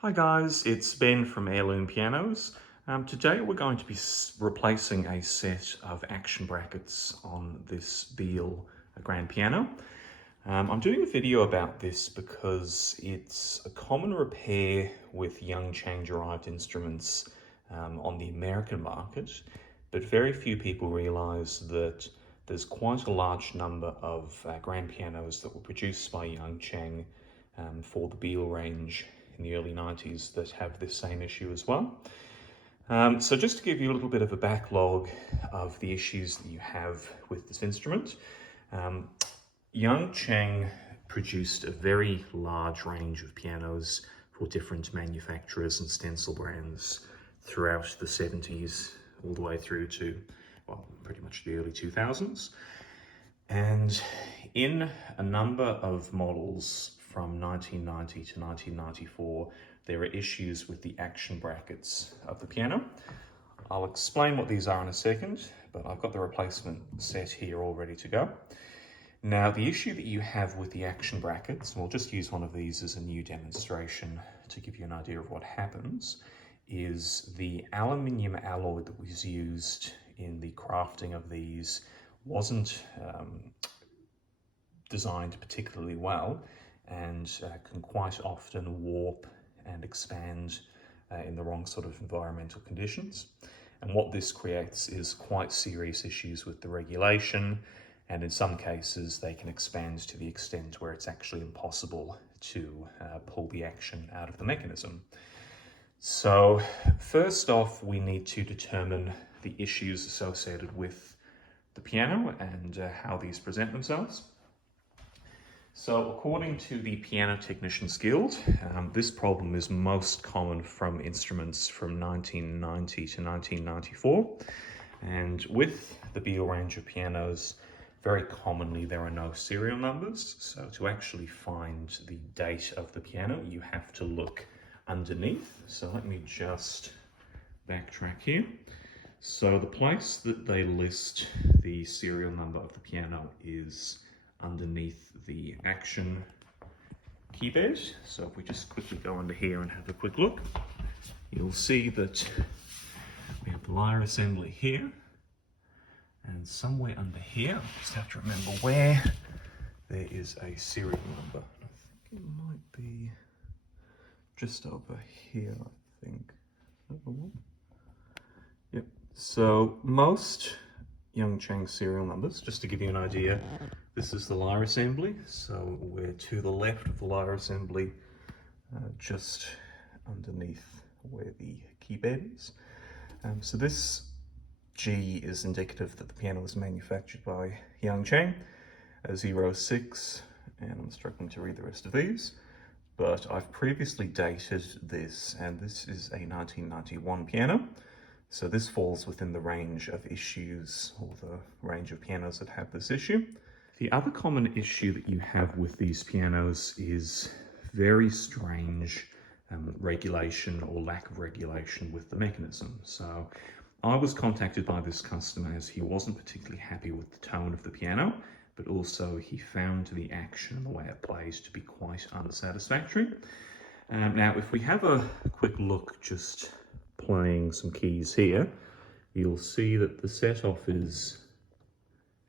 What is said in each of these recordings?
Hi guys, it's Ben from Heirloom Pianos. Today we're going to be replacing a set of action brackets on this Beale grand piano. I'm doing a video about this because it's a common repair with Young Chang derived instruments on the American market, but very few people realise that there's quite a large number of grand pianos that were produced by Young Chang for the Beale range in the early 90s that have this same issue as well. So just to give you a little bit of a backlog of the issues that you have with this instrument, Young Chang produced a very large range of pianos for different manufacturers and stencil brands throughout the 70s all the way through to, well, pretty much the early 2000s. And in a number of models from 1990 to 1994, there are issues with the action brackets of the piano. I'll explain what these are in a second, but I've got the replacement set here all ready to go. Now, the issue that you have with the action brackets, and we'll just use one of these as a new demonstration to give you an idea of what happens, is the aluminium alloy that was used in the crafting of these wasn't designed particularly well, and can quite often warp and expand in the wrong sort of environmental conditions. And what this creates is quite serious issues with the regulation, and in some cases they can expand to the extent where it's actually impossible to pull the action out of the mechanism. So first off, we need to determine the issues associated with the piano and how these present themselves. So according to the Piano Technicians Guild, this problem is most common from instruments from 1990 to 1994. And with the Beale range of pianos, very commonly there are no serial numbers. So to actually find the date of the piano, you have to look underneath. So let me just backtrack here. So the place that they list the serial number of the piano is underneath the action keyboard. So if we just quickly go under here and have a quick look, you'll see that we have the lyre assembly here, and somewhere under here, I just have to remember where, there is a serial number. I think it might be just over here, I think. Yep, so most Young Chang serial numbers, just to give you an idea, this is the lyre assembly, so we're to the left of the lyre assembly, just underneath where the keyboard is. So this G is indicative that the piano was manufactured by Young Chang, 06, and I'm struggling to read the rest of these, but I've previously dated this, and this is a 1991 piano. So this falls within the range of issues, or the range of pianos that have this issue. The other common issue that you have with these pianos is very strange regulation or lack of regulation with the mechanism. So I was contacted by this customer as he wasn't particularly happy with the tone of the piano, but also he found the action and the way it plays to be quite unsatisfactory. Now, if we have a quick look, just playing some keys here, you'll see that the set-off is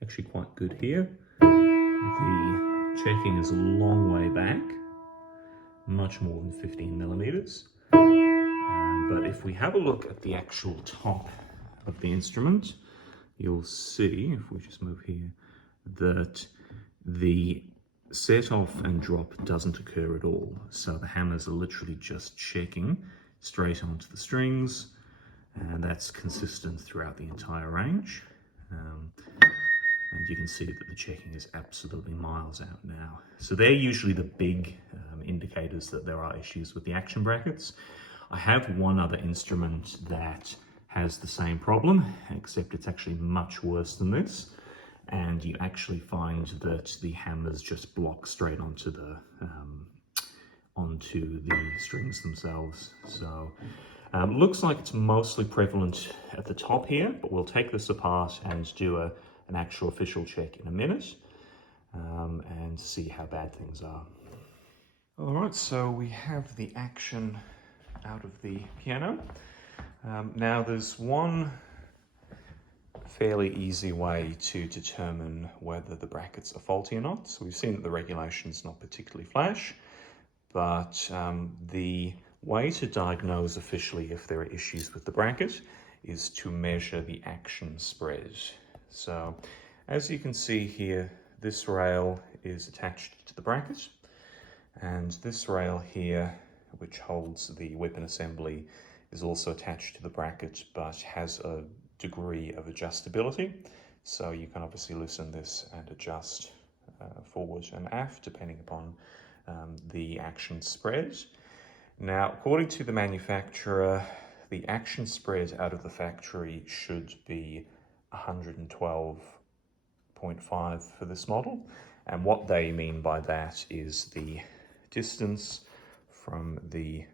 actually quite good here. The checking is a long way back, much more than 15 millimeters. But if we have a look at the actual top of the instrument, you'll see, if we just move here, that the set-off and drop doesn't occur at all. So the hammers are literally just checking straight onto the strings, and that's consistent throughout the entire range. And you can see that the checking is absolutely miles out now. So they're usually the big indicators that there are issues with the action brackets. I have one other instrument that has the same problem, except it's actually much worse than this. And you actually find that the hammers just block straight onto the strings themselves. So looks like it's mostly prevalent at the top here, but we'll take this apart and do an actual official check in a minute and see how bad things are. All right, so we have the action out of the piano. Now there's one fairly easy way to determine whether the brackets are faulty or not. So we've seen that the regulation's not particularly flash, but the way to diagnose officially if there are issues with the bracket is to measure the action spread. So as you can see here, this rail is attached to the bracket, and this rail here, which holds the weapon assembly, is also attached to the bracket but has a degree of adjustability. So you can obviously loosen this and adjust forward and aft depending upon the action spread. Now, according to the manufacturer, the action spread out of the factory should be 112.5 for this model. And what they mean by that is the distance from the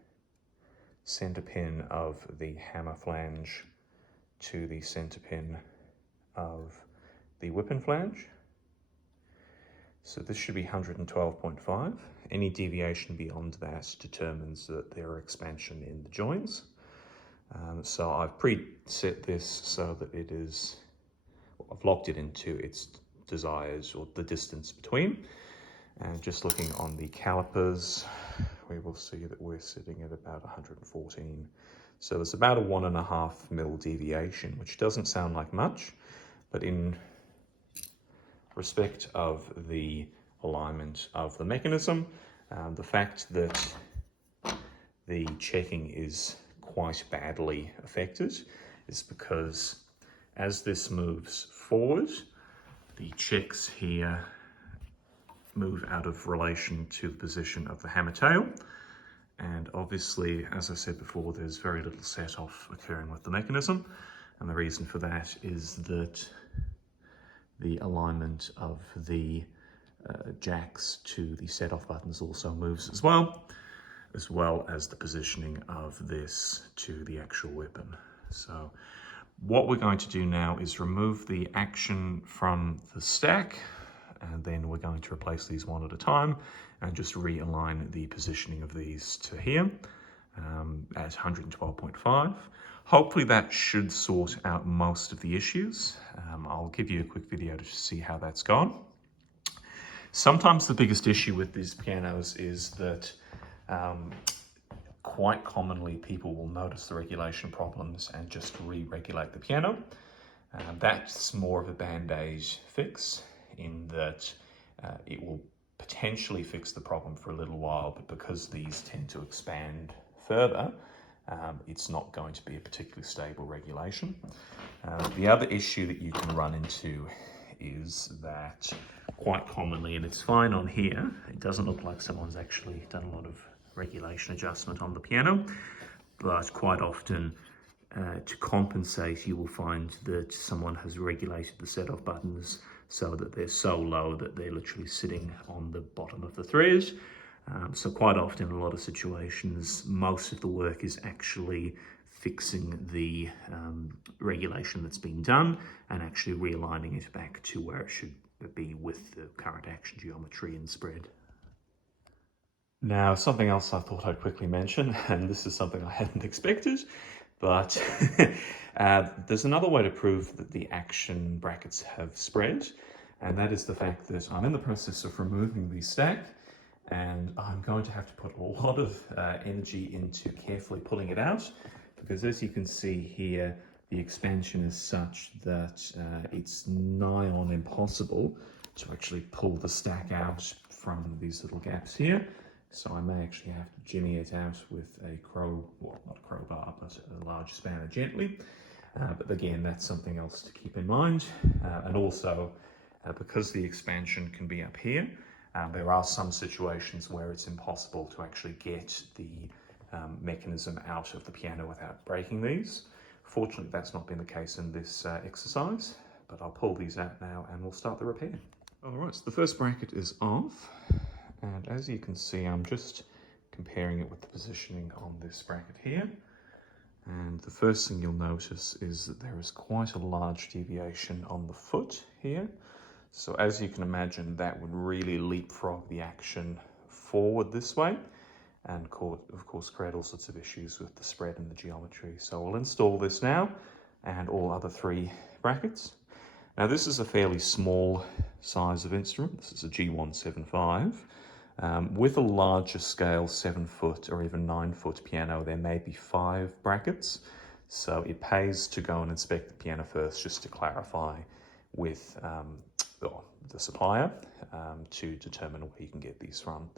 center pin of the hammer flange to the center pin of the whipping flange. So this should be 112.5. Any deviation beyond that determines that there are expansion in the joins. So I've preset this so that it is, I've locked it into its desires or the distance between. And just looking on the calipers, we will see that we're sitting at about 114. So there's about a 1.5 mil deviation, which doesn't sound like much, but in respect of the alignment of the mechanism, the fact that the checking is quite badly affected is because as this moves forward, the checks here move out of relation to the position of the hammer tail. And obviously, as I said before, there's very little set-off occurring with the mechanism. And the reason for that is that the alignment of the jacks to the set-off buttons also moves as well as the positioning of this to the actual weapon. So what we're going to do now is remove the action from the stack, and then we're going to replace these one at a time and just realign the positioning of these to here at 112.5. Hopefully that should sort out most of the issues. I'll give you a quick video to see how that's gone. Sometimes the biggest issue with these pianos is that quite commonly people will notice the regulation problems and just re-regulate the piano. That's more of a band-aid fix in that it will potentially fix the problem for a little while, but because these tend to expand further, it's not going to be a particularly stable regulation. The other issue that you can run into is that quite commonly, and it's fine on here, it doesn't look like someone's actually done a lot of regulation adjustment on the piano, but quite often to compensate, you will find that someone has regulated the set-off buttons so that they're so low that they're literally sitting on the bottom of the thread. So quite often in a lot of situations, most of the work is actually fixing the regulation that's been done and actually realigning it back to where it should be with the current action geometry and spread. Now, something else I thought I'd quickly mention, and this is something I hadn't expected, but there's another way to prove that the action brackets have spread, and that is the fact that I'm in the process of removing the stack, and I'm going to have to put a lot of energy into carefully pulling it out, because as you can see here, the expansion is such that it's nigh on impossible to actually pull the stack out from these little gaps here. So I may actually have to jimmy it out with a not a crowbar, but a large spanner gently. But again, that's something else to keep in mind. And also, because the expansion can be up here, there are some situations where it's impossible to actually get the mechanism out of the piano without breaking these. Fortunately, that's not been the case in this exercise, but I'll pull these out now and we'll start the repair. All right, so the first bracket is off. And as you can see, I'm just comparing it with the positioning on this bracket here. And the first thing you'll notice is that there is quite a large deviation on the foot here. So as you can imagine, that would really leapfrog the action forward this way. and of course create all sorts of issues with the spread and the geometry. So we'll install this now, and all other 3 brackets. Now this is a fairly small size of instrument. This is a G175. With a larger scale 7-foot or even 9-foot piano, there may be 5 brackets. So it pays to go and inspect the piano first, just to clarify with the supplier to determine where you can get these from.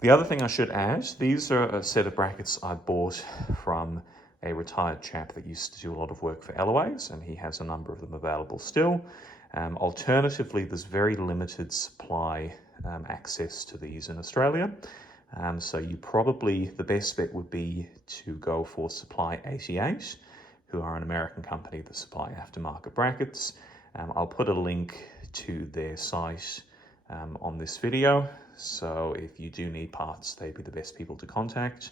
The other thing I should add, these are a set of brackets I bought from a retired chap that used to do a lot of work for Eloise, and he has a number of them available still. Alternatively, there's very limited supply access to these in Australia. So the best bet would be to go for Supply 88, who are an American company that supply aftermarket brackets. I'll put a link to their site on this video, so if you do need parts, they'd be the best people to contact.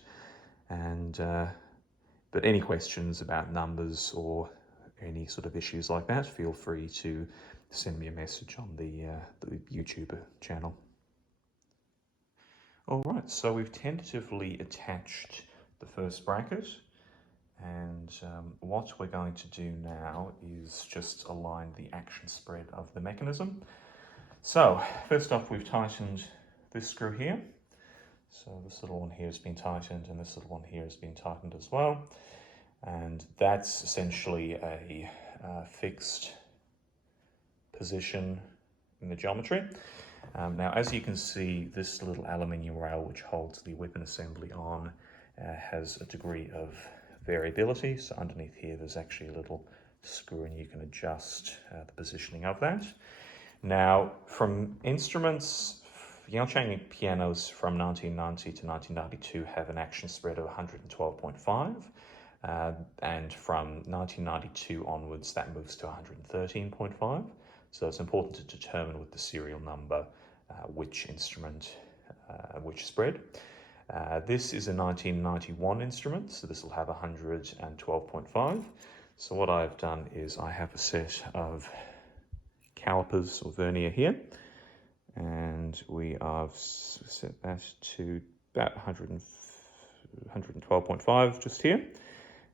But any questions about numbers or any sort of issues like that, feel free to send me a message on the YouTube channel. All right, so we've tentatively attached the first bracket, and what we're going to do now is just align the action spread of the mechanism. So first off, we've tightened this screw here. So this little one here has been tightened, and this little one here has been tightened as well. And that's essentially a fixed position in the geometry. Now, as you can see, this little aluminium rail which holds the weapon assembly on has a degree of variability. So underneath here, there's actually a little screw, and you can adjust the positioning of that. Now, from instruments, Young Chang pianos from 1990 to 1992 have an action spread of 112.5. And from 1992 onwards, that moves to 113.5. So it's important to determine with the serial number which instrument, which spread. This is a 1991 instrument, so this will have 112.5. So what I've done is I have a set of calipers or vernier here, and we have set that to about 112.5 just here.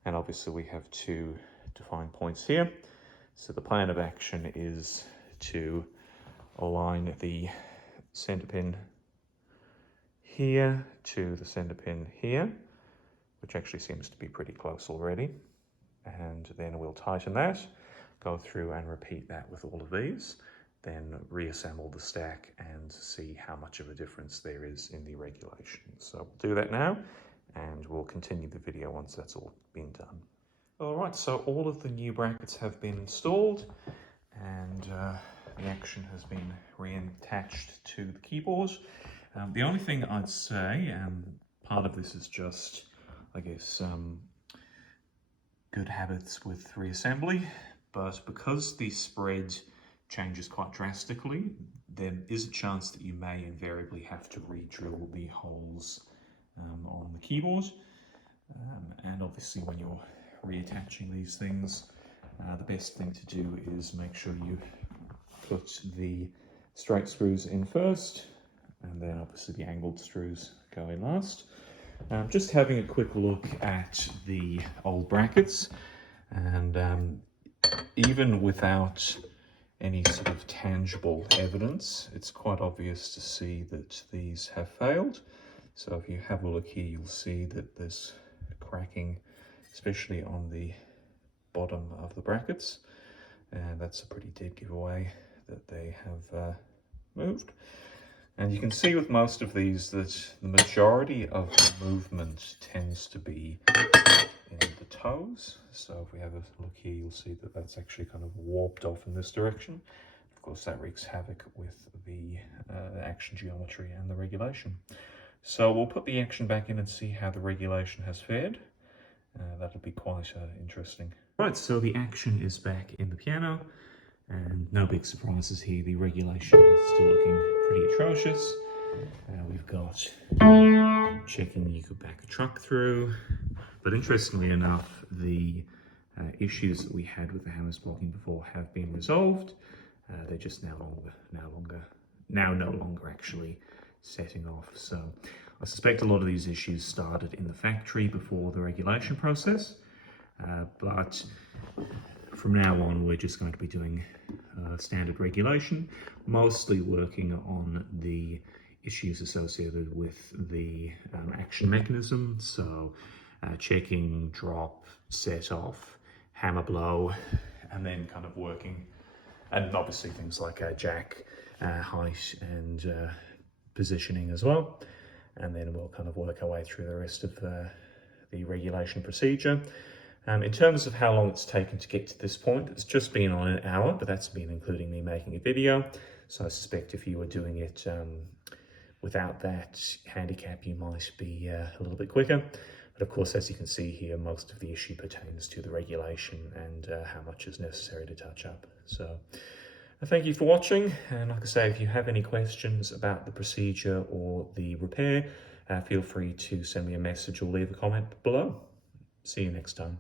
And obviously we have 2 defined points here. So the plan of action is to align the center pin here to the center pin here, which actually seems to be pretty close already. And then we'll tighten that, go through and repeat that with all of these, then reassemble the stack and see how much of a difference there is in the regulation. So we'll do that now, and we'll continue the video once that's all been done. All right, so all of the new brackets have been installed, and the action has been reattached to the keyboard. The only thing I'd say, part of this is just, I guess, good habits with reassembly, but because the spread changes quite drastically, there is a chance that you may invariably have to re-drill the holes on the keyboard. And obviously when you're reattaching these things, the best thing to do is make sure you put the straight screws in first, and then obviously the angled screws go in last. Just having a quick look at the old brackets, and even without any sort of tangible evidence, it's quite obvious to see that these have failed. So if you have a look here, you'll see that there's cracking, especially on the bottom of the brackets, and that's a pretty dead giveaway that they have moved. And you can see with most of these that the majority of the movement tends to be in the toes. So if we have a look here, you'll see that that's actually kind of warped off in this direction. Of course, that wreaks havoc with the action geometry and the regulation. So we'll put the action back in and see how the regulation has fared. That'll be quite interesting. Right, so the action is back in the piano, and no big surprises here. The regulation is still looking pretty atrocious. We've got checking you could back a truck through, but interestingly enough, the issues that we had with the hammers blocking before have been resolved. They're just no longer actually setting off. So I suspect a lot of these issues started in the factory before the regulation process, but from now on we're just going to be doing standard regulation, mostly working on the issues associated with the action mechanism, so checking, drop, set off, hammer blow, and then kind of working, and obviously things like jack, height and positioning as well. And then we'll kind of work our way through the rest of the regulation procedure. In terms of how long it's taken to get to this point, it's just been on an hour, but that's been including me making a video. So I suspect if you were doing it without that handicap, you might be a little bit quicker. But of course, as you can see here, most of the issue pertains to the regulation and how much is necessary to touch up. So thank you for watching, and like I say, if you have any questions about the procedure or the repair, feel free to send me a message or leave a comment below. See you next time.